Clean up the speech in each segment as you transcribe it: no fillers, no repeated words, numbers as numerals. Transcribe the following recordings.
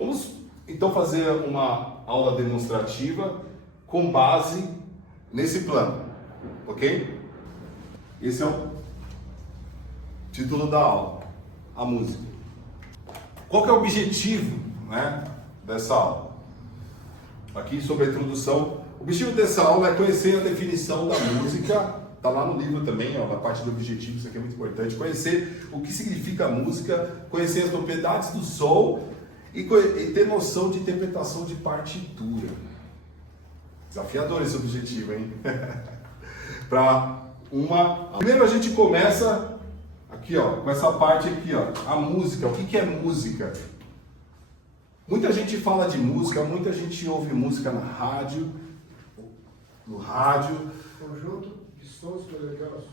Vamos então fazer uma aula demonstrativa com base nesse plano, ok? Esse é o título da aula, a música. Qual que é o objetivo, né, dessa aula? Aqui sobre a introdução. O objetivo dessa aula é conhecer a definição da música. Está lá no livro também, ó, na parte do objetivo, isso aqui é muito importante. Conhecer o que significa a música, conhecer as propriedades do som e ter noção de interpretação de partitura. Desafiador esse objetivo, hein? Primeiro a gente começa aqui, ó, com essa parte aqui, ó, a música. O que é música? Muita gente fala de música, muita gente ouve música na rádio, no rádio. Conjunto de sons melodiosos.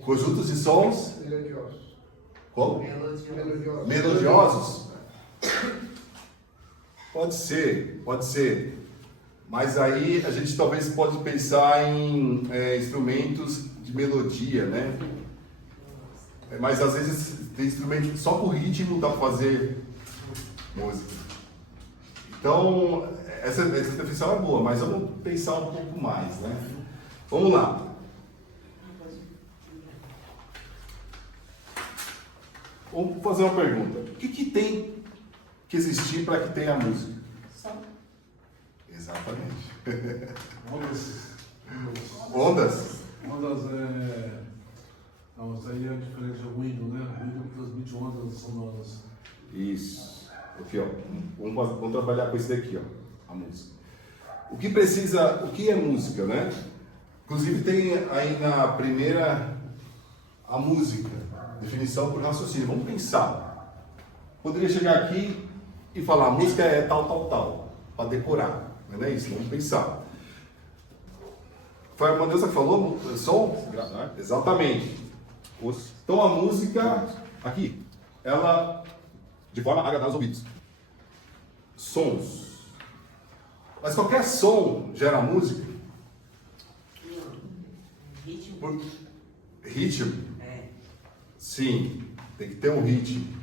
Conjuntos de sons Melodiosos. como? Melodiosos. Melodiosos? Pode ser. Mas aí a gente talvez pode pensar em instrumentos de melodia, né? Mas às vezes tem instrumento só por ritmo dá para fazer música. Então, essa definição é boa, mas vamos pensar um pouco mais, né? Vamos lá. Vamos fazer uma pergunta. O que tem que existir para que tenha música? Som. Exatamente. Ondas. Ondas? Ondas aí é diferente do ruído, né? O ruído transmite ondas sonoras. Isso. Aqui, ó. Vamos trabalhar com isso daqui, ó. A música. O que é música, né? Inclusive tem aí na primeira a música, definição por raciocínio. Vamos pensar. Poderia chegar aqui e falar, a música é tal, para decorar. Não é isso? Vamos pensar. Foi a Mandeusa que falou, som? Exatamente. Então a música, aqui, ela, de forma a agradar os ouvidos. Sons. Mas qualquer som gera música? Ritmo. Ritmo? É. Sim, tem que ter um ritmo.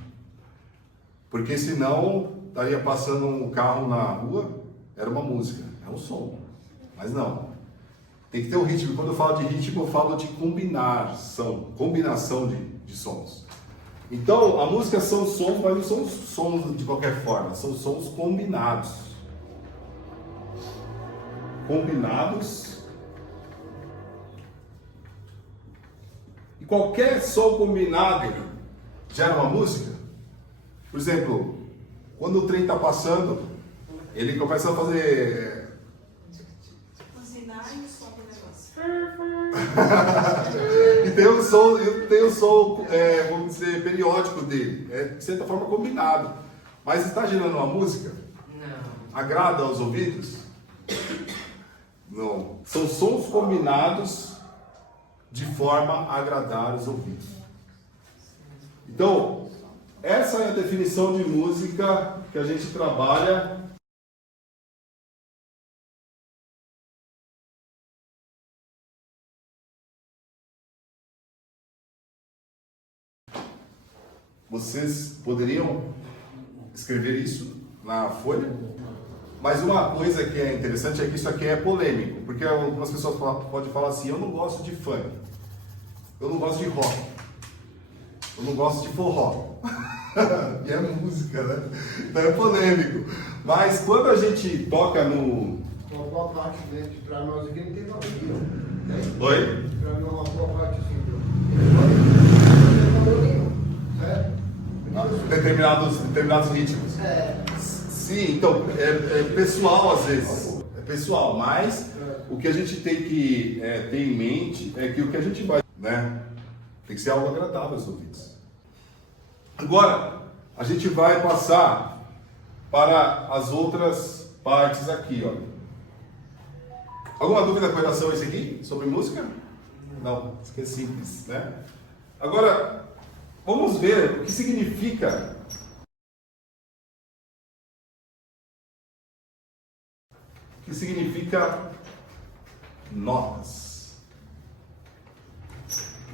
Porque senão estaria passando um carro na rua, era uma música, é um som. Mas não. Tem que ter um ritmo. Quando eu falo de ritmo, eu falo de combinação de sons. Então, a música são sons, mas não são sons de qualquer forma, são sons combinados. E qualquer som combinado gera uma música. Por exemplo, quando o trem está passando, ele começa a fazer... Tipo sinais e som do negócio. E tem o som, vamos dizer, periódico dele. É, de certa forma, combinado. Mas está gerando uma música? Não. Agrada aos ouvidos? Não. São sons combinados de forma a agradar os ouvidos. Então, essa é a definição de música que a gente trabalha. Vocês poderiam escrever isso na folha? Mas uma coisa que é interessante é que isso aqui é polêmico, porque algumas pessoas podem falar assim, eu não gosto de funk, eu não gosto de rock, eu não gosto de forró. E é música, né? Então é polêmico. Mas quando a gente toca no... Uma boa parte, né? Para nós aqui não tem valor, né? Oi? Para nós, uma boa parte assim, não tem valor nenhum, certo? Determinados ritmos. Sim, então, é pessoal às vezes. É pessoal, mas o que a gente tem que ter em mente é que o que a gente vai, né? Tem que ser algo agradável aos ouvidos. Agora, a gente vai passar para as outras partes aqui, ó. Alguma dúvida com relação a isso aqui? Sobre música? Não, isso aqui é simples, né? Agora, vamos ver o que significa notas.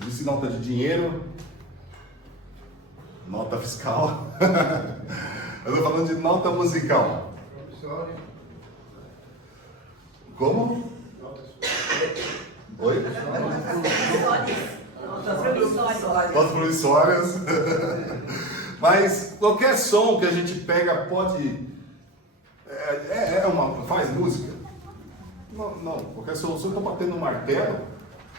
Existe nota de dinheiro, nota fiscal, Eu tô falando de nota musical. Promissório. Como? Oi? Notas promissórias. Mas qualquer som que a gente pega pode. Faz música? Não. Qualquer som. Se eu estou batendo um martelo,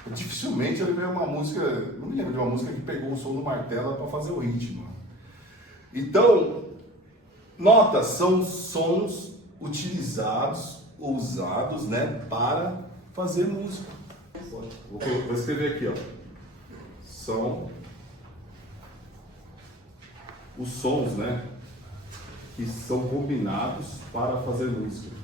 dificilmente eu lembrei uma música. Não me lembro de uma música que pegou o som do martelo para fazer o ritmo. Então, notas são sons utilizados, usados, né, para fazer música. Vou escrever aqui, ó. São os sons, né, que são combinados para fazer música.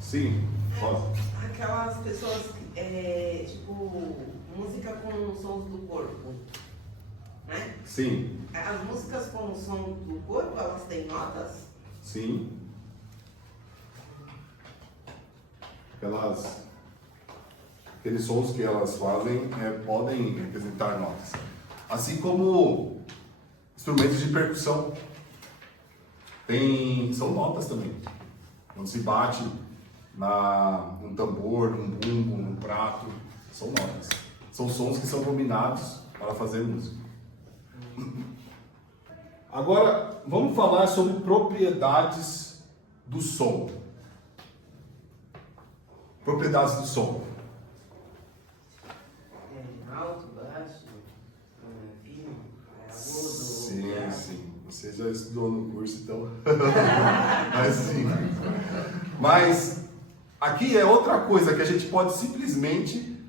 Sim, Rosa. Aquelas pessoas, tipo, música com sons do corpo, né? Sim, As músicas com som do corpo, elas têm notas? sim. Aqueles sons que elas fazem podem representar notas. Assim como instrumentos de percussão. São notas também. Quando se bate num tambor, num bumbo, num prato, são notas. São sons que são combinados para fazer música. Agora, vamos falar sobre propriedades do som. Propriedades do som. Alto, baixo, fino, agudo, Sim, grave. sim. Você já estudou no curso, então. Mas sim. Mas aqui é outra coisa que a gente pode simplesmente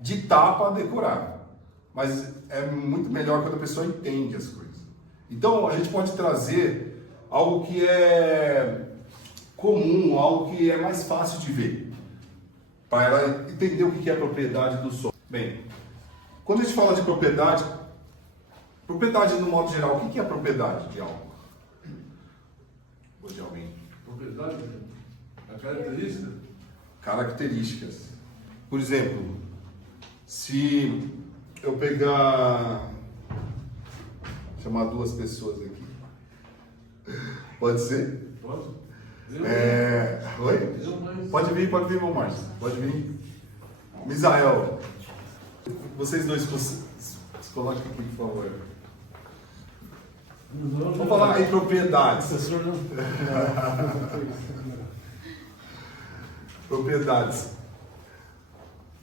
ditar para decorar. Mas é muito melhor quando a pessoa entende as coisas. Então a gente pode trazer algo que é comum, algo que é mais fácil de ver, para ela entender o que é a propriedade do som. Bem, quando a gente fala de propriedade no modo geral, o que é a propriedade de algo? Ou de alguém? Propriedade, a característica. Características. Por exemplo, se eu pegar, chamar duas pessoas aqui, pode ser? Pode? Oi? Pode vir, irmão Márcio. Pode vir. Misael, vocês dois se coloquem aqui, por favor. Vamos falar em propriedades. Propriedades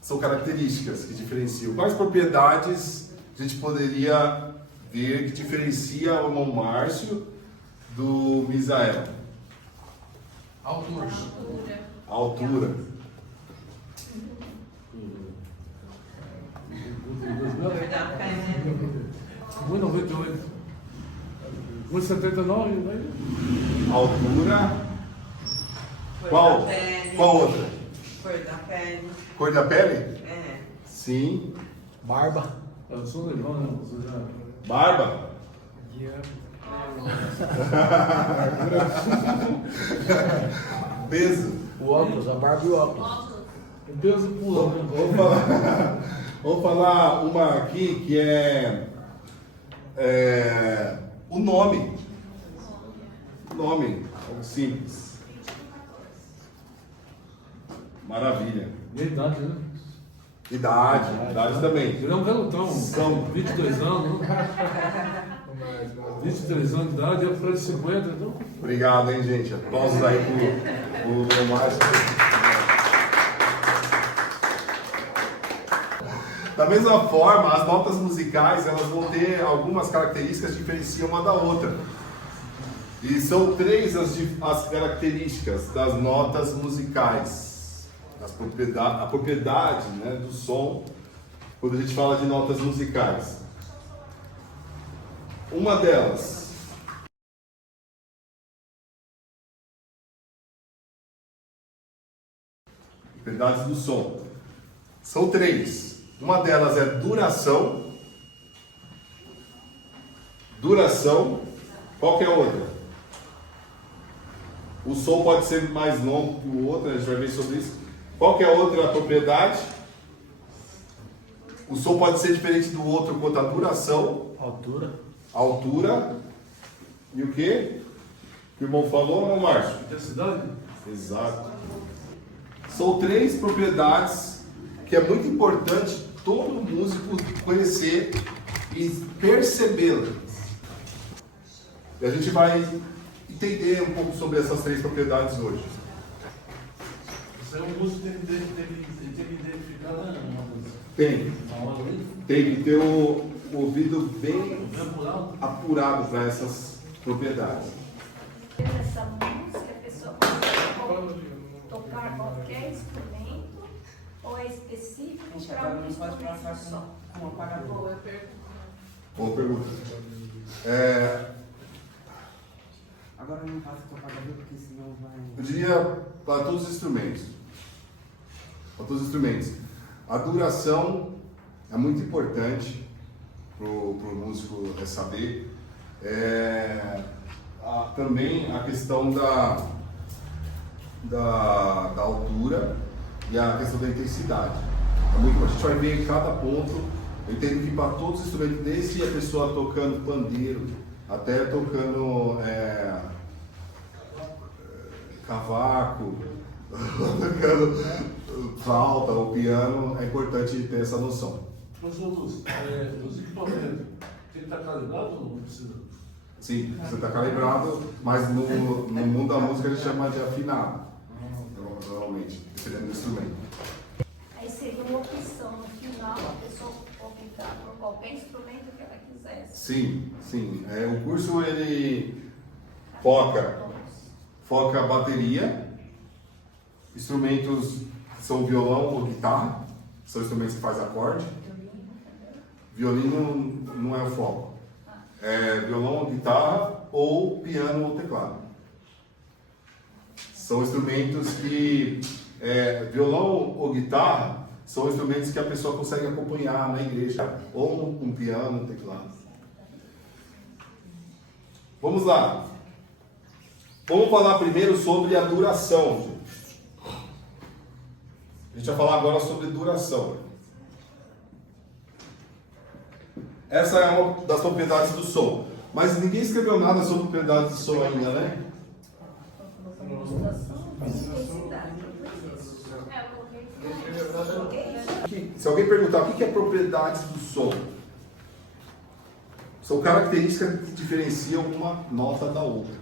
são características que diferenciam. Quais propriedades a gente poderia ver que diferencia o irmão Márcio do Misael? Altura. Altura. 1,98. 1,79, né? Altura. Cor Qual? da pele. Qual outra? Cor da pele. Cor da pele? É. Sim. Barba. Eu sou legal, né? Você já... Barba? Peso? O óculos, a barba e o óculos. O peso pula, né? Vamos falar uma aqui que é o nome. O nome, algo simples. Maravilha. E a idade, né? Idade também. Ele é um garotão, São 22 anos, né? 23 anos de idade, eu falei de 50, então. Obrigado, hein, gente. Aplausos aí pro Márcio. Da mesma forma, as notas musicais, elas vão ter algumas características que diferenciam uma da outra. E são três as características das notas musicais. A propriedade, né, do som, quando a gente fala de notas musicais. Uma delas propriedades do som. São três. Uma delas é duração. Duração. Qual que é a outra? O som pode ser mais longo que o outro, a gente vai ver sobre isso. Qual que é a outra propriedade? O som pode ser diferente do outro quanto à duração, Altura. altura e o quê? Que o irmão falou, não, Márcio? Intensidade? Exato. São 3 propriedades que é muito importante todo músico conhecer e percebê-las. E a gente vai entender um pouco sobre essas 3 propriedades hoje. Isso aí o músico tem que identificar na música. Tem que ter o ouvido bem Bem apurado. apurado para essas propriedades. Essa música, a pessoa consegue tocar qualquer instrumento ou é específico para um instrumento só? Com apagador. Boa pergunta. Agora não passa com apagador porque senão vai. Eu diria para todos os instrumentos. Para todos os instrumentos. A duração é muito importante para o músico saber. Também a questão da altura e a questão da intensidade. A gente vai ver em cada ponto. Eu entendo que para todos os instrumentos, desde a pessoa tocando pandeiro até tocando cavaco, tocando flauta ou piano, é importante ter essa noção. Professor Lúcio, os equipamentos, tem que estar calibrado ou não precisa? Sim, você está calibrado, mas no mundo da música a gente chama de afinado, normalmente, dependendo do instrumento. Aí seria uma opção no final, a pessoa optar por qualquer instrumento que ela quisesse. Sim, sim. O curso ele foca a bateria, instrumentos que são violão ou guitarra, são instrumentos que fazem acorde. Violino não é o foco. Violão, guitarra ou piano ou teclado. São instrumentos que, violão ou guitarra, são instrumentos que a pessoa consegue acompanhar na igreja, ou um piano, um teclado. Vamos lá. Vamos falar primeiro sobre a duração. A gente vai falar agora sobre duração. Essa é uma das propriedades do som. Mas ninguém escreveu nada sobre propriedades do som ainda, né? Se alguém perguntar o que é propriedades do som, são características que diferenciam uma nota da outra.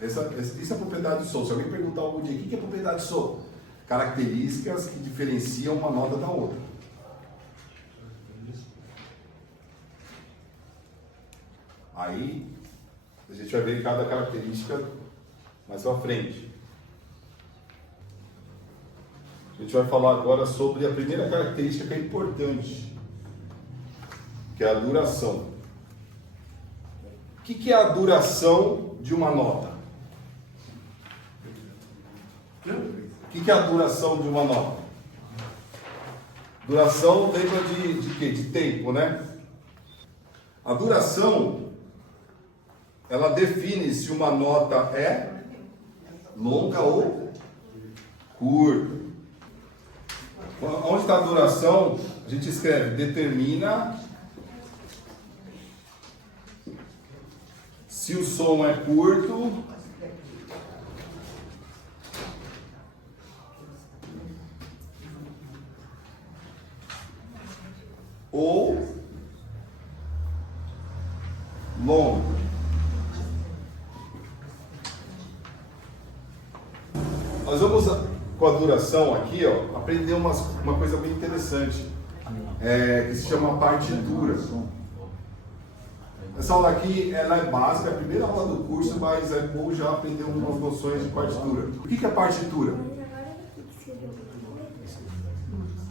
Isso é a propriedade do som. Se alguém perguntar algum dia o que é propriedade do som, características que diferenciam uma nota da outra. Aí a gente vai ver cada característica mais pra frente. A gente vai falar agora sobre a primeira característica que é importante, que é a duração. O que é a duração de uma nota? O que é a duração de uma nota? Duração lembra de quê? De tempo, né? A duração, ela define se uma nota é longa ou curta. Onde está a duração? A gente escreve, determina se o som é curto ou longo. Nós vamos, com a duração aqui, ó, aprender uma coisa bem interessante, que se chama partitura. Essa aula aqui ela é básica, é a primeira aula do curso, mas é bom já aprender umas noções de partitura. O que é partitura?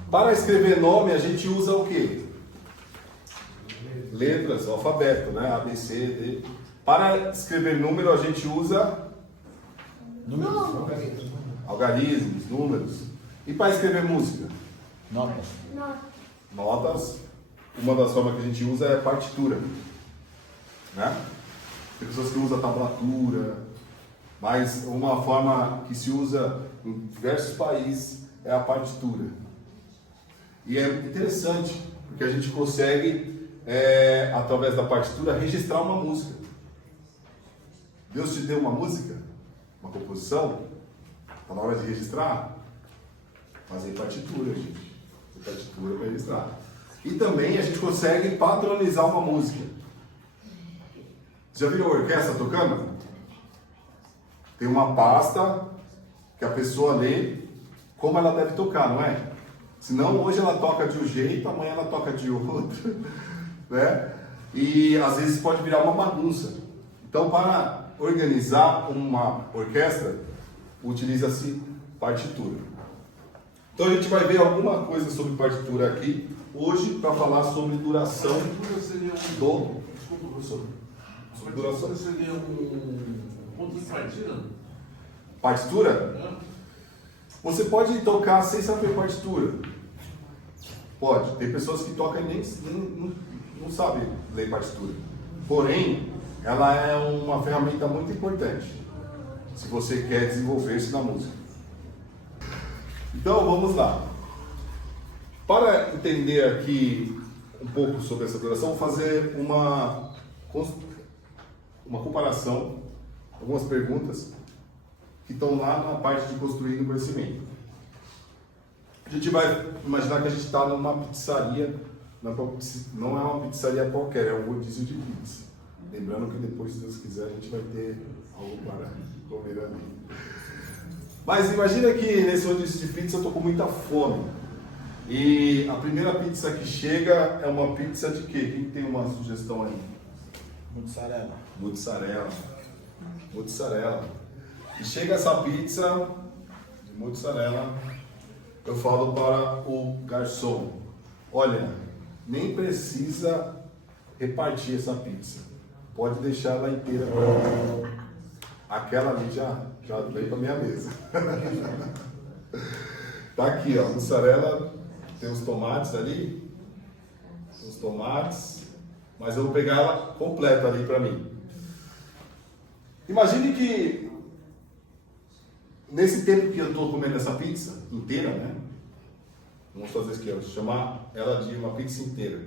Para escrever nome, a gente usa o quê? Letras, o alfabeto, né? A, B, C, D. Para escrever número, a gente usa algarismos, números. E para escrever música? Notas. Notas. Uma das formas que a gente usa é partitura. Né? Tem pessoas que usam tablatura, mas uma forma que se usa em diversos países é a partitura. E é interessante, porque a gente consegue, através da partitura, registrar uma música. Deus te deu uma música, uma composição, está na hora de registrar, fazer partitura, gente. Fazer partitura para registrar. E também a gente consegue padronizar uma música. Já viu a orquestra tocando? Tem uma pasta que a pessoa lê como ela deve tocar, não é? Senão hoje ela toca de um jeito, amanhã ela toca de outro, né? E às vezes pode virar uma bagunça. Então, para organizar uma orquestra, utiliza-se partitura. Então a gente vai ver alguma coisa sobre partitura aqui hoje para falar sobre duração Partitura seria do. Desculpa, professor. Sobre duração. Partitura seria um ponto de partida? Partitura? Você pode tocar sem saber partitura. Pode. Tem pessoas que tocam e nem não sabem ler partitura. Porém, ela é uma ferramenta muito importante se você quer desenvolver-se na música. Então, vamos lá. Para entender aqui um pouco sobre essa duração, vou fazer uma comparação, algumas perguntas que estão lá na parte de construir no conhecimento. A gente vai imaginar que a gente está numa pizzaria, não é uma pizzaria qualquer, é um rodízio de pizza. Lembrando que depois, se Deus quiser, a gente vai ter algo para comer ali. Mas imagina que nesse rodízio de pizza eu estou com muita fome. E a primeira pizza que chega é uma pizza de quê? Quem tem uma sugestão aí? Mussarela. Mozzarella. Mozzarella. E chega essa pizza de mozzarella, eu falo para o garçom: olha, nem precisa repartir essa pizza, pode deixar ela inteira. Aquela ali já veio para minha mesa. Tá aqui, ó, mussarela, tem os tomates ali, os tomates, mas eu vou pegar ela completa ali para mim. Imagine que nesse tempo que eu estou comendo essa pizza inteira, né? Vamos fazer isso aqui, ó, chamar ela de uma pizza inteira,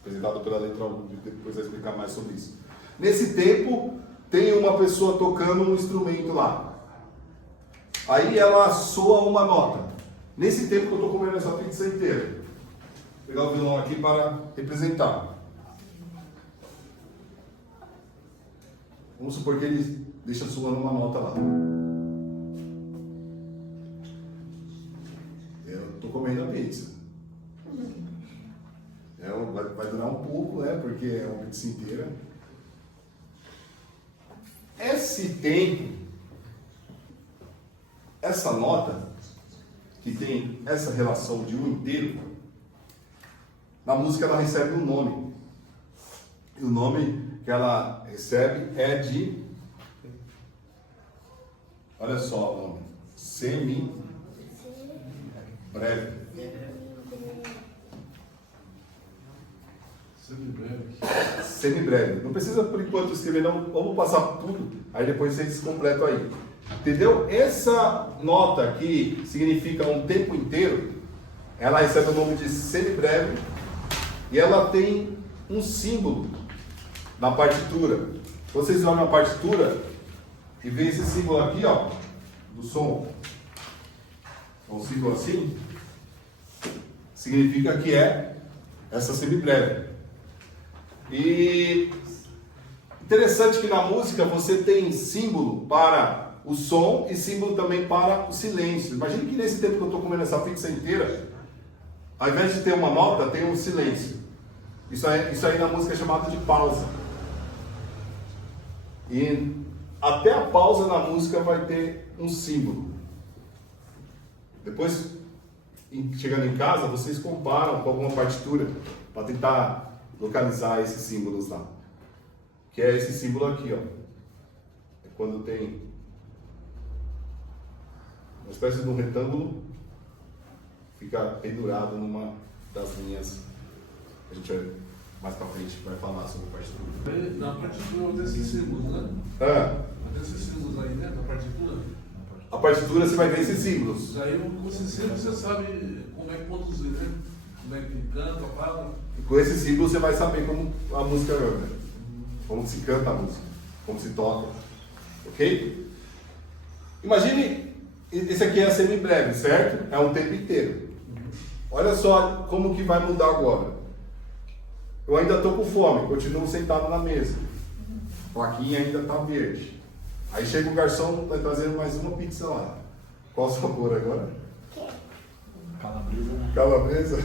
apresentada pela letra 1, depois vai explicar mais sobre isso. Nesse tempo, tem uma pessoa tocando um instrumento lá. Aí ela soa uma nota. Nesse tempo que eu estou comendo essa pizza inteira, vou pegar o violão aqui para representar. Vamos supor que ele deixa soando uma nota lá. Eu estou comendo a pizza. Vai durar um pouco, né? Porque é uma pizza inteira. Esse tempo, essa nota, que tem essa relação de um inteiro, na música ela recebe um nome. E o nome que ela recebe é de, olha só o nome, semibreve. Semibreve. Não precisa por enquanto escrever, não. Vamos passar tudo, aí depois vocês completam aí. Entendeu? Essa nota aqui significa um tempo inteiro. Ela recebe o nome de semibreve e ela tem um símbolo na partitura. Vocês olham a partitura e veem esse símbolo aqui, ó, do som. Um símbolo assim significa que é essa semibreve. E interessante que na música você tem símbolo para o som e símbolo também para o silêncio. Imagine que nesse tempo que eu estou comendo essa pizza inteira, ao invés de ter uma nota, tem um silêncio. Isso aí na música é chamado de pausa. E até a pausa na música vai ter um símbolo. Depois, chegando em casa, vocês comparam com alguma partitura para tentar localizar esses símbolos lá. Que é esse símbolo aqui, ó. É quando tem uma espécie de um retângulo, fica pendurado numa das linhas. A gente vai, mais pra frente vai falar sobre partitura. Na partitura vai ter esses símbolos, né? Ah, Vai ter esses símbolos aí, né? Na partitura. a partitura você vai ver esses símbolos. Aí com esses símbolos você sabe como é que produzir, né? Como é que canta, fala. E com esse símbolo você vai saber como a música anda, como se canta a música, como se toca, ok? Imagine, esse aqui é a semibreve, certo? É um tempo inteiro. Olha só como que vai mudar agora. Eu ainda estou com fome, continuo sentado na mesa. A plaquinha ainda está verde. Aí chega o garçom, vai trazendo mais uma pizza lá. Qual o sabor agora? Calabresa. Calabresa?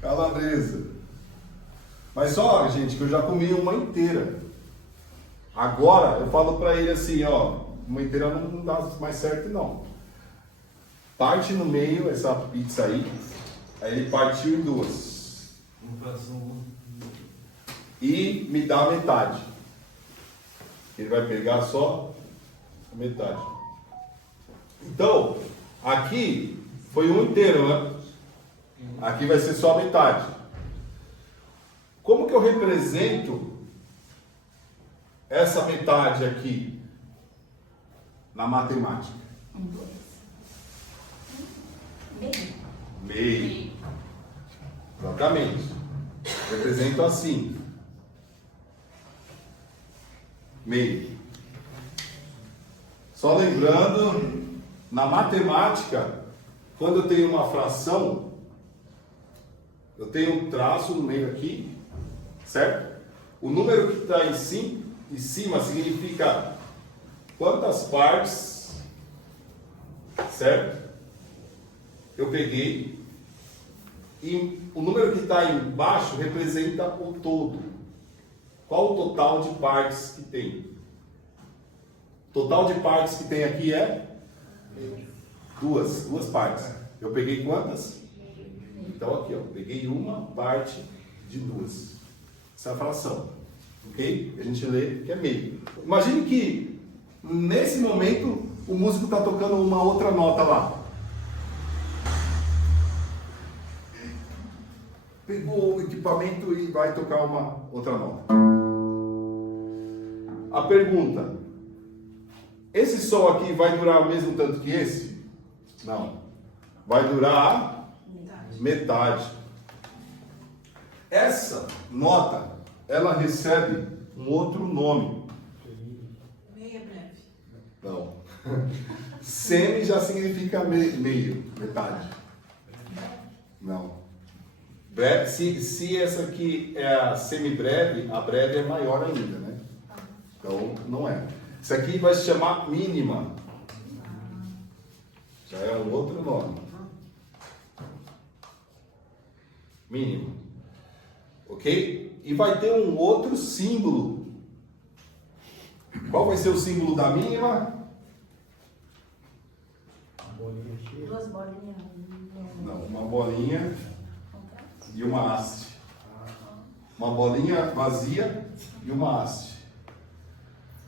Calabresa. Mas só, gente, que eu já comi uma inteira. Agora eu falo pra ele assim, ó, uma inteira não dá mais certo não. Parte no meio essa pizza aí ele partiu em duas. Uma fração. E me dá a metade. Ele vai pegar só a metade. Então, aqui foi um inteiro, né? Aqui vai ser só a metade. Como que eu represento essa metade aqui na matemática? Meio. Exatamente. Represento assim. Meio. Só lembrando, na matemática, quando eu tenho uma fração, eu tenho um traço no meio aqui, certo? O número que está em cima significa quantas partes, certo? Eu peguei. E o número que está embaixo representa o todo. Qual o total de partes que tem? O total de partes que tem aqui é? Duas partes. Eu peguei quantas? Então aqui, ó, peguei uma parte de duas. Essa é a fração. Ok? A gente lê que é meio. Imagine que, nesse momento, o músico está tocando uma outra nota lá. Pegou o equipamento e vai tocar uma outra nota. A pergunta: esse som aqui vai durar o mesmo tanto que esse? Não. Vai durar a metade. Essa nota, ela recebe um outro nome. Meia breve. Não. Semi já significa meio, metade. Não. Breve, se essa aqui é a semibreve, a breve é maior ainda, né? Então, não é. Isso aqui vai se chamar mínima. Já é um outro nome. Mínima. Ok? E vai ter um outro símbolo. Qual vai ser o símbolo da mínima? Duas bolinhas. Não, uma bolinha e uma haste. Uma bolinha vazia e uma haste.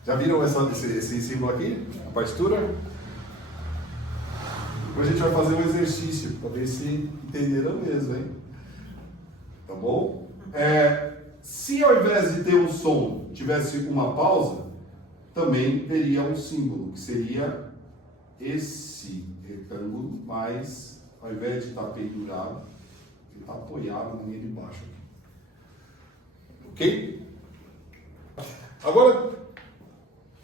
Já viram esse símbolo aqui? A partitura? Depois a gente vai fazer um exercício para ver se entenderam mesmo, hein? Tá bom? Se ao invés de ter um som tivesse uma pausa, também teria um símbolo, que seria esse retângulo, mas ao invés de estar pendurado, ele está apoiado na linha de baixo aqui. Ok? Agora,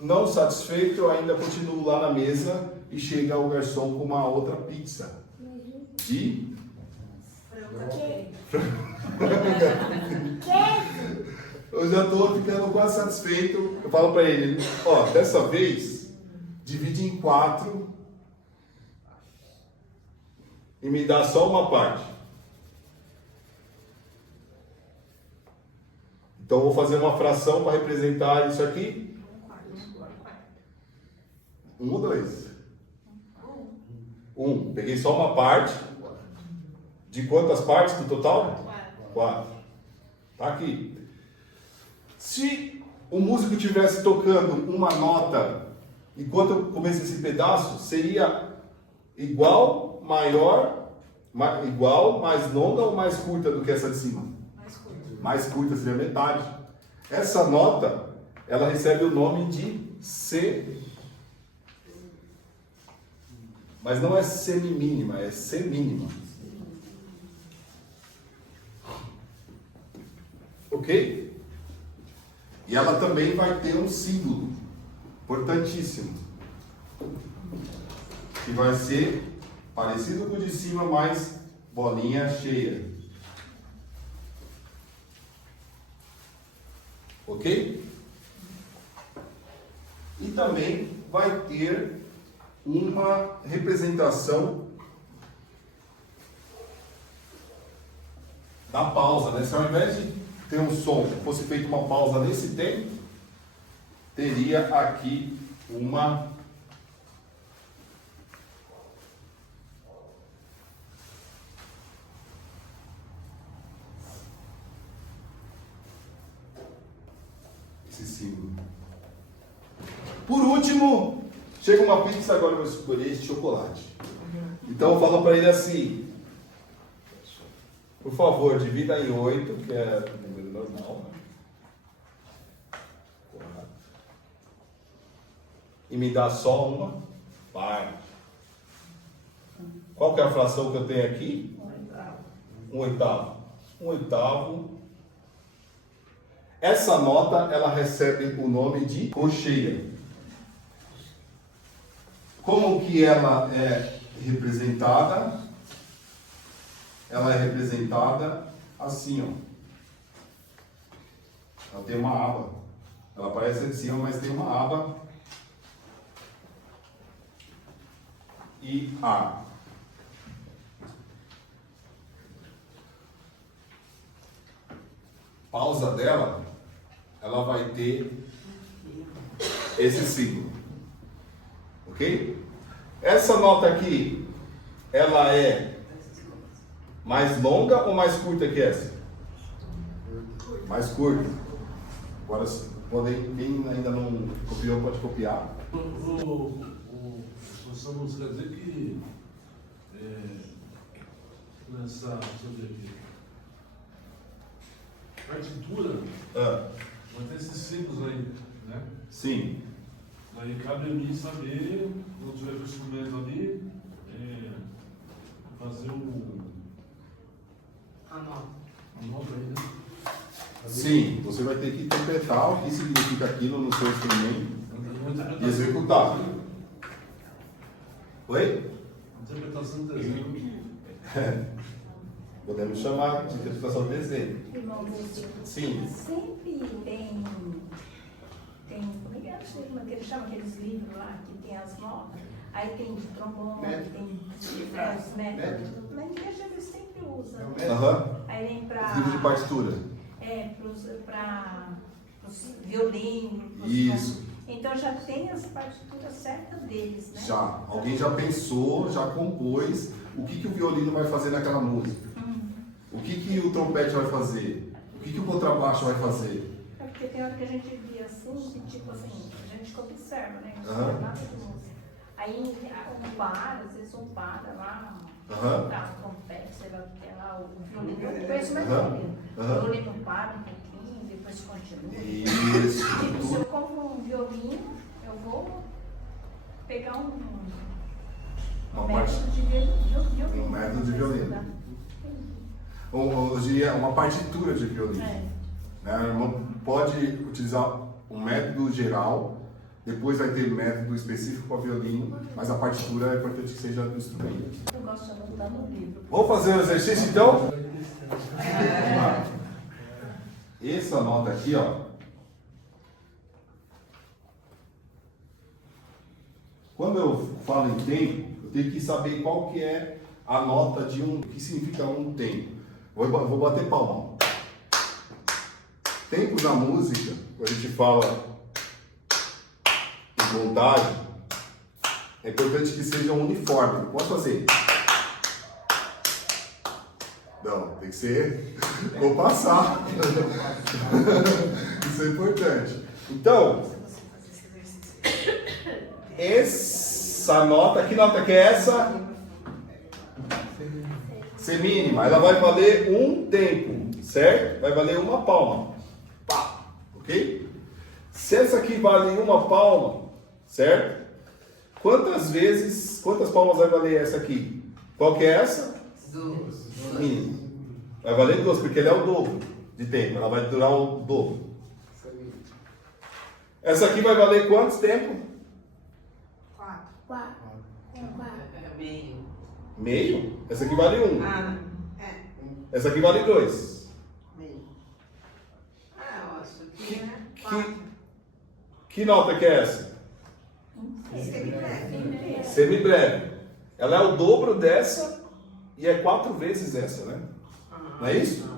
não satisfeito, eu ainda continuo lá na mesa e chega o garçom com uma outra pizza de eu já estou ficando quase satisfeito. Eu falo para ele, ó, dessa vez divide em 4 e me dá só uma parte. Então eu vou fazer uma fração para representar isso aqui. 1 ou 2? 1. Peguei só uma parte. De quantas partes no total? 4. Tá aqui. Se o músico estivesse tocando uma nota enquanto eu comecei esse pedaço, seria igual, maior, igual, mais longa ou mais curta do que essa de cima? Mais curta, seria metade. Essa nota, ela recebe o nome de C Mas não é semimínima, é semínima. Ok? E ela também vai ter um símbolo importantíssimo, que vai ser parecido com o de cima, mas bolinha cheia. Ok? E também vai ter uma representação da pausa, né? Se ao invés de ter um som, fosse feita uma pausa nesse tempo, teria aqui uma esse símbolo. Por último, chega uma pizza, agora eu vou escolher esse chocolate. Então eu falo para ele assim: por favor, divida em 8, que é o número normal. E me dá só uma parte. Qual que é a fração que eu tenho aqui? 1/8. 1/8. Essa nota, ela recebe o nome de cocheia. Como que ela é representada? Ela é representada assim, ó. Ela tem uma aba. Ela aparece de cima, mas tem uma aba. E A. Pausa dela, ela vai ter esse símbolo. Ok? Essa nota aqui, ela é mais longa ou mais curta que essa? Mais curta. Agora, quem ainda não copiou, pode copiar. Só não quer dizer que nessa, deixa eu ver aqui, partitura vai ter esses símbolos aí, né? Sim. Aí cabe a mim saber, quando tiver com o instrumento ali, fazer a nota aí, né? Sim, você vai ter que interpretar o que significa aquilo no seu instrumento e executar. Oi? Interpretação do desenho. Podemos chamar de interpretação de desenho. Irmão Lúcio, Sim. sempre tem, como é que ele chama aqueles livros lá, que tem as notas, aí tem de trombone, tem os métodos, na igreja eles sempre usam. Aham. Aí vem para... Livro de partitura. Para os violinos. Isso. Então já tem as partituras certas deles, né? Já. Alguém já pensou, já compôs o que o violino vai fazer naquela música. O que o trompete vai fazer. O que o contrabaixo vai fazer. É porque tem hora que a gente via assim, que tipo assim, a gente observa, né? Não Aham. sabe nada de música. Aí um par, às vezes um para lá, Aham. tá, o trompete, sei lá, que é lá, o violino. Eu conheço mais Aham. violino. Aham. O violino para um pouquinho, depois continua. Isso. Tipo, se eu compro um violino, eu vou pegar um método de violino. Um método de violino. Ou eu diria uma partitura de violino. Né? Pode utilizar um método geral, depois vai ter método específico para violino, mas a partitura é importante que seja do instrumento. Eu gosto de anotar no livro. Vamos fazer um exercício então? Vamos lá. Essa nota aqui, ó. Quando eu falo em tempo, eu tenho que saber qual que é a nota de o que significa um tempo. Vou bater palma. Tempo na música, quando a gente fala em contagem, é importante que seja uniforme. Não posso fazer. Não, tem que ser. Vou passar. Isso é importante. Então, essa nota, que nota que é essa? Semínima. Ela vai valer um tempo, certo? Vai valer uma palma. Pá, ok? Se essa aqui vale uma palma, certo? quantas palmas vai valer essa aqui? Qual que é essa? Mínima. Vai valer 2, porque ele é o dobro de tempo. Ela vai durar o dobro. Essa aqui vai valer quantos tempo? 4. É meio. Meio? Essa aqui vale 1. Ah, Essa aqui vale 2. meio. Ah, eu acho que é. Que nota que é essa? Semibreve. Ela é o dobro dessa e é 4 vezes essa, né? Não é isso?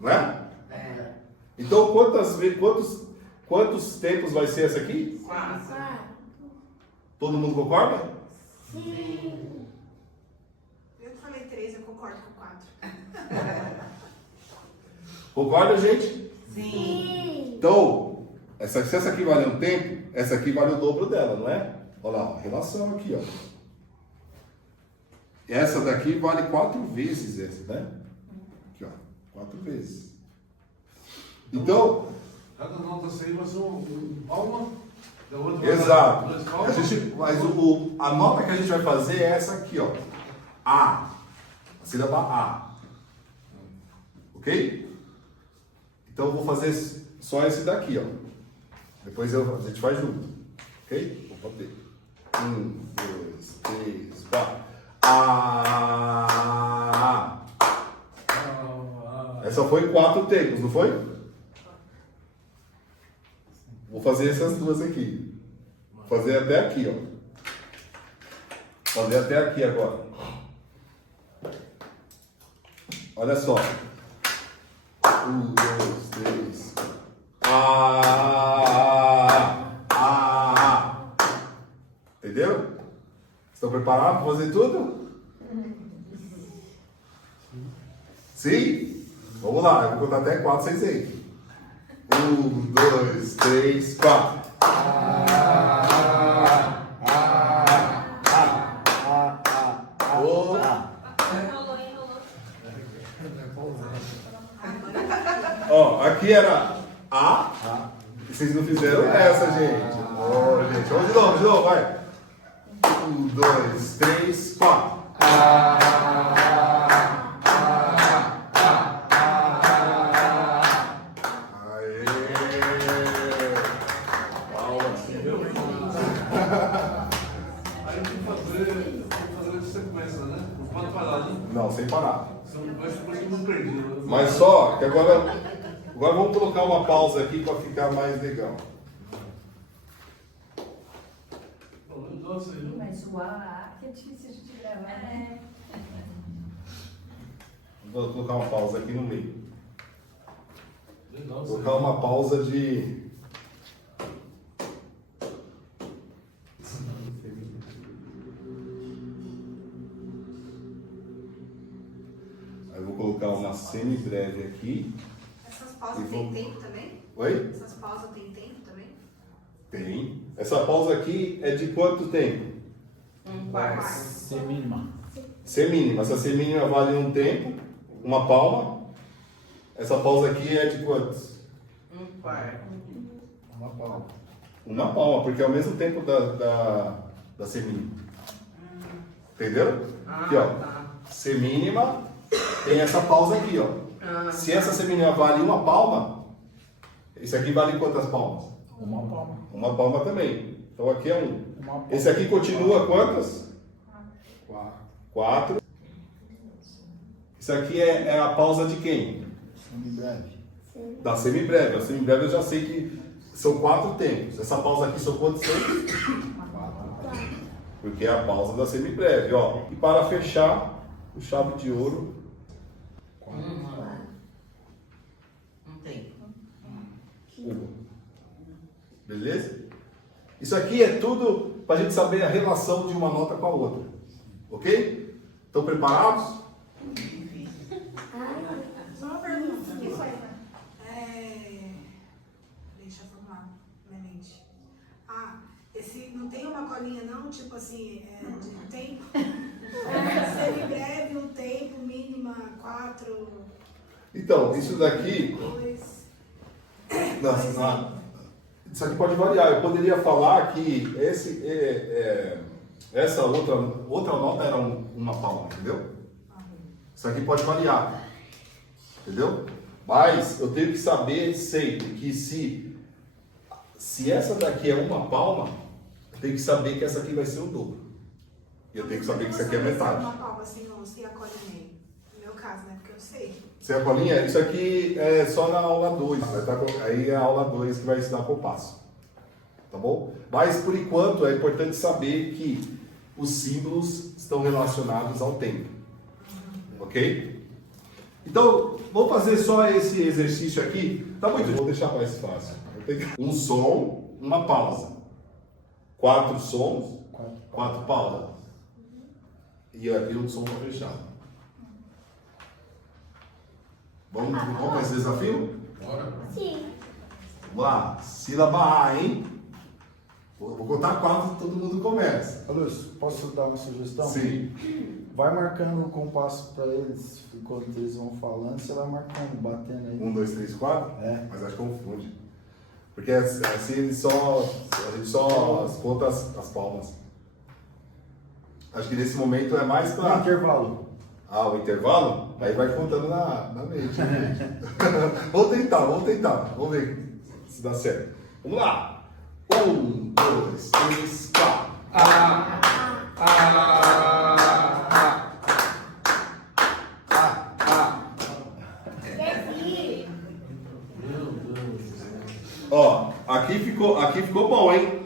Não é? É. Então quantos tempos vai ser essa aqui? 4. Todo mundo concorda? Eu falei 3, eu concordo com 4. Concorda, gente? Sim. Então, se essa aqui vale um tempo, essa aqui vale o dobro dela, não é? Olha lá, ó, relação aqui, ó. Essa daqui vale 4 vezes essa, né? Aqui, ó, 4 vezes. Então, Cada nota aí vai ser palma, da outra exato. 2 A palmas. mas a nota que a gente vai fazer é essa aqui, ó. A. A sílaba A. Ok? Então eu vou fazer só esse daqui, ó. Depois a gente faz junto. Ok? Vou bater. 1, 2, 3, 4. A. Essa foi 4 tempos, não foi? Vou fazer essas duas aqui. Vou fazer até aqui, ó. Vou fazer até aqui agora. Olha só. 1, 2, 3. Entendeu? Estão preparados para fazer tudo? Sim? Vamos lá, eu vou contar até 4, vocês aí. 1, 2, 3, 4. Ó, aqui era A. E vocês não fizeram essa, gente. Ó, gente. Vamos de novo, vai. 1, 2, 3, 4. Aê! Palmas. Aí tem que fazer sequência, né? Não pode parar, né? Não, sem parar. Senão vai ser muito perdido. Mas só que agora vamos colocar uma pausa aqui para ficar mais legal. Nossa, eu... Mas o A que é difícil de gravar, né? Vou colocar uma pausa aqui no meio. Legal, Vou colocar uma pausa de. Aí eu vou colocar uma semi-breve aqui. Essas pausas E vou- tem tempo também? Oi? Essas pausas tem tempo também? Tem. Essa pausa aqui é de quanto tempo? 1/4. Ser mínima. Semínima. Essa semínima vale um tempo, uma palma. Essa pausa aqui é de quantos? 1/4. Uma palma. Uma palma, porque é o mesmo tempo da semínima. Entendeu? Aqui, ó. Tá. Semínima tem essa pausa aqui, ó. Se essa semínima vale uma palma, esse aqui vale quantas palmas? Uma palma. Uma palma também. Então aqui é 1. Uma palma. Esse aqui continua quantas? 4. Isso aqui é a pausa de quem? Semibreve. Da semibreve. A semibreve eu já sei que são 4 tempos. Essa pausa aqui são quantos tempos? 4. Porque é a pausa da semibreve, ó. E para fechar, o chave de ouro. Não tem. 1. Beleza? Isso aqui é tudo para a gente saber a relação de uma nota com a outra. Ok? Estão preparados? Só uma pergunta. Deixa eu formular na minha mente. Esse não tem uma colinha não? Tipo assim, de tempo? Semibreve, um tempo, mínima 4, Então, isso daqui. 2. Isso aqui pode variar. Eu poderia falar que essa outra nota era uma palma, entendeu? Isso aqui pode variar, entendeu? Mas eu tenho que saber sempre que se essa daqui é uma palma, eu tenho que saber que essa aqui vai ser o dobro. E eu tenho que saber que isso aqui é metade. Uma palma assim, moço, e a cola e meio. No meu caso, né? Porque eu sei. Se é a colinha, isso aqui é só na aula 2. Aí é a aula 2 que vai ensinar compasso. Tá bom? Mas por enquanto é importante saber que os símbolos estão relacionados ao tempo. Ok? Então, vou fazer só esse exercício aqui. Tá muito, vou deixar mais fácil. Um som, uma pausa. 4 sons, 4 pausas. E aqui um som para fechar. Vamos para esse desafio? Bora. Sim. Vamos lá. Sílaba A, hein? Vou contar 4 e todo mundo começa. Ô, Lúcio, posso dar uma sugestão? Sim. Vai marcando o compasso para eles, enquanto eles vão falando, você vai marcando, batendo aí. 1, 2, 3, 4? É. Mas acho que confunde. Porque assim a gente só conta as palmas. Acho que nesse momento é mais No para... intervalo. Ah, o intervalo? Aí vai contando na mente. Vamos tentar. Vamos ver se dá certo. Vamos lá. 1, 2, 3, 4. Ó, aqui ficou bom, hein?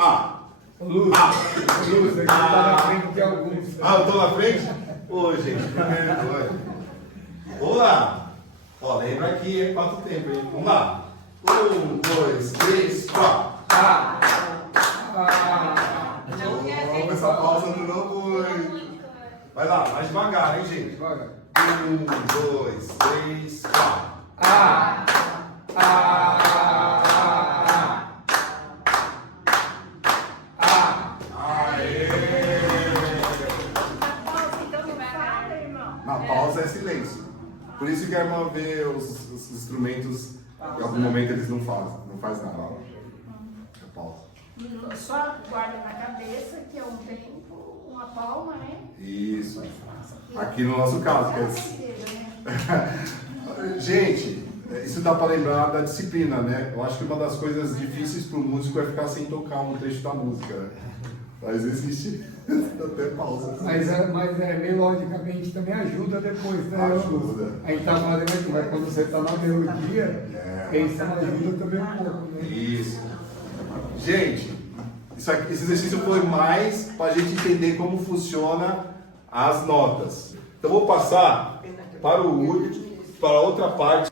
Lúcio, aqui tá na frente de alguns. Eu tô na frente? Ô, gente, que vergonha. Vamos lá. Ó, lembra que é 4 tempos, hein? Vamos lá. 1, 2, 3, 4. Vamos, essa pausa durou muito. Vai lá, mais devagar, hein, gente? 1, 2, 3, 4. Na pausa é silêncio. Por isso que a irmã vê os instrumentos, em algum momento eles não faz nada. É pausa. Só guarda na cabeça que é um tempo, uma palma, né? Isso. Aqui no nosso caso. Que é... Gente, isso dá para lembrar da disciplina, né? Eu acho que uma das coisas difíceis para o músico é ficar sem tocar um trecho da música, né? Mas existe até pausa. Mas melodicamente também ajuda depois, né? Ajuda. A gente tá fazendo aqui, mas quando você tá na melodia, pensando ajuda também um pouco, né? Isso. Gente, esse exercício foi mais para a gente entender como funciona as notas. Então vou passar para a outra parte.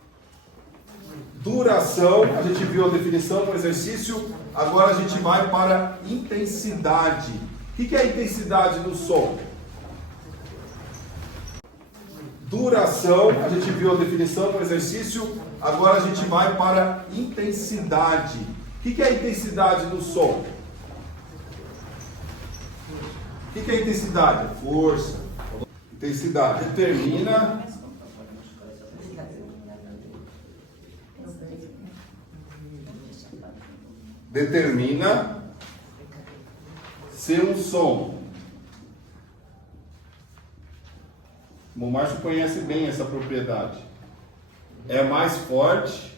Duração, a gente viu a definição no exercício, agora a gente vai para intensidade. O que é a intensidade do som? Duração, a gente viu a definição no exercício, agora a gente vai para intensidade. O que é a intensidade do som? O que é a intensidade? Força. Intensidade determina ser um som. O Márcio conhece bem essa propriedade. É mais forte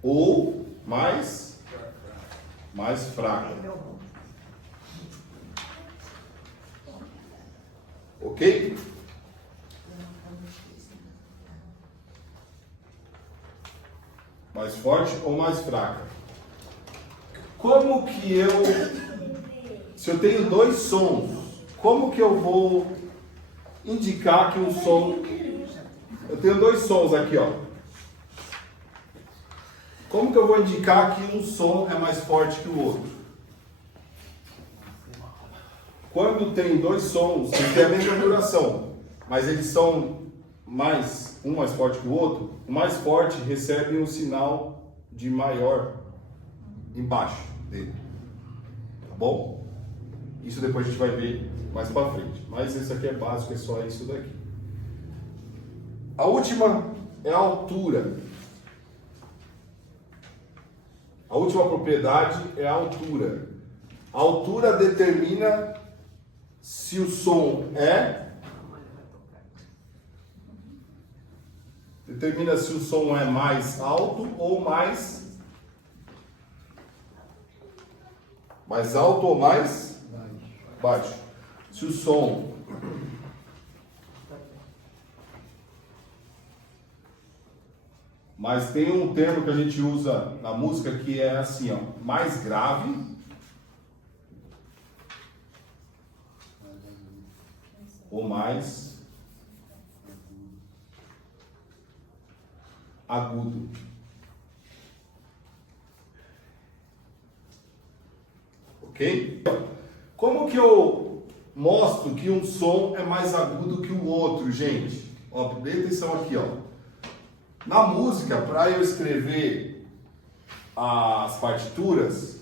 ou mais fraca. Ok? Mais forte ou mais fraca? Como que se eu tenho 2 sons, como que eu vou indicar que um som... Eu tenho 2 sons aqui, ó. Como que eu vou indicar que um som é mais forte que o outro? Quando tem 2 sons, eles têm a mesma duração, mas eles são um mais forte que o outro, o mais forte recebe um sinal de maior embaixo dele. Tá bom? Isso depois a gente vai ver mais pra frente. Mas isso aqui é básico, é só isso daqui. A última é a altura. A última propriedade é a altura. A altura determina se o som é mais alto ou mais alto ou mais baixo. Se o som mas tem um termo que a gente usa na música que é assim, ó, mais grave ou mais agudo. Ok? Como que eu mostro que um som é mais agudo que o outro, gente? Ó, presta atenção aqui, ó. Na música, para eu escrever as partituras,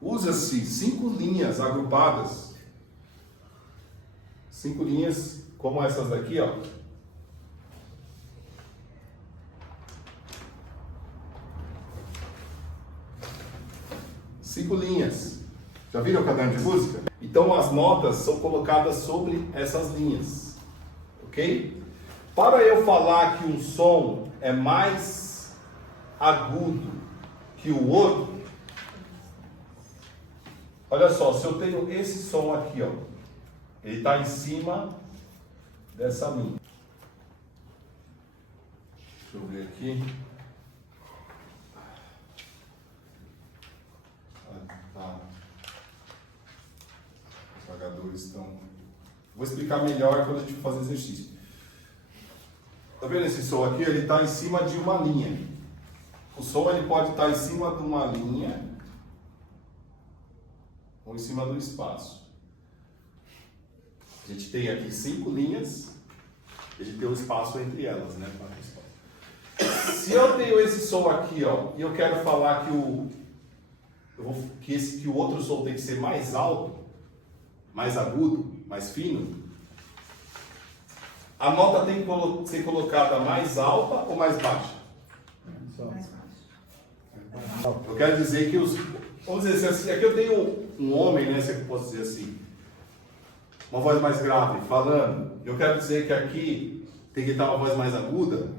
usa-se 5 linhas agrupadas. 5 linhas como essas daqui, ó. Cinco linhas. Já viram o caderno de música? Então as notas são colocadas sobre essas linhas. Ok? Para eu falar que um som é mais agudo que o outro, olha só, se eu tenho esse som aqui, ó, ele está em cima dessa linha. Deixa eu ver aqui. Tá. Os apagadores estão. Vou explicar melhor quando a gente for fazer exercício. Tá vendo esse som aqui? Ele está em cima de uma linha. O som ele pode estar em cima de uma linha ou em cima do espaço. A gente tem aqui 5 linhas. A gente tem um espaço entre elas, né? Se eu tenho esse som aqui, ó, e eu quero falar que o outro som tem que ser mais alto, mais agudo, mais fino, a nota tem que ser colocada mais alta ou mais baixa? Eu quero dizer que vamos dizer assim, aqui eu tenho um homem, né, se eu posso dizer assim, uma voz mais grave, falando. Eu quero dizer que aqui tem que estar uma voz mais aguda,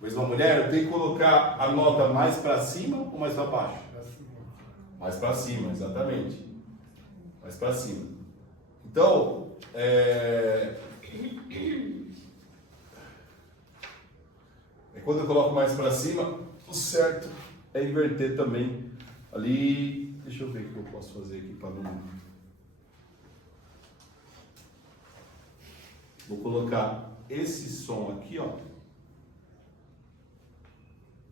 mas uma mulher, eu tenho que colocar a nota mais para cima ou mais para baixo? Mais para cima, exatamente. Mais para cima. Então, quando eu coloco mais para cima, o certo é inverter também ali. Deixa eu ver o que eu posso fazer aqui para não. Vou colocar esse som aqui, ó.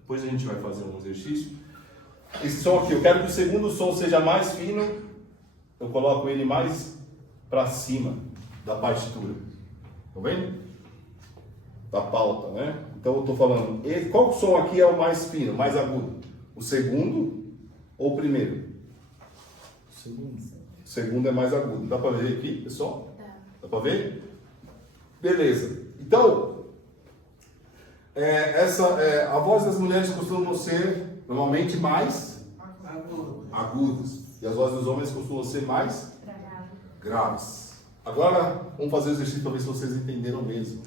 Depois a gente vai fazer um exercício. Esse som aqui, eu quero que o segundo som seja mais fino. Eu coloco ele mais para cima da partitura. Tá vendo? Da pauta, né? Então eu estou falando, qual som aqui é o mais fino, mais agudo? O segundo ou o primeiro? Segundo. O segundo é mais agudo. Dá para ver aqui, pessoal? Dá para ver? Beleza. Então, a voz das mulheres costumam ser normalmente mais agudas. E as vozes dos homens costumam ser mais graves. Agora, vamos fazer o exercício para ver se vocês entenderam mesmo.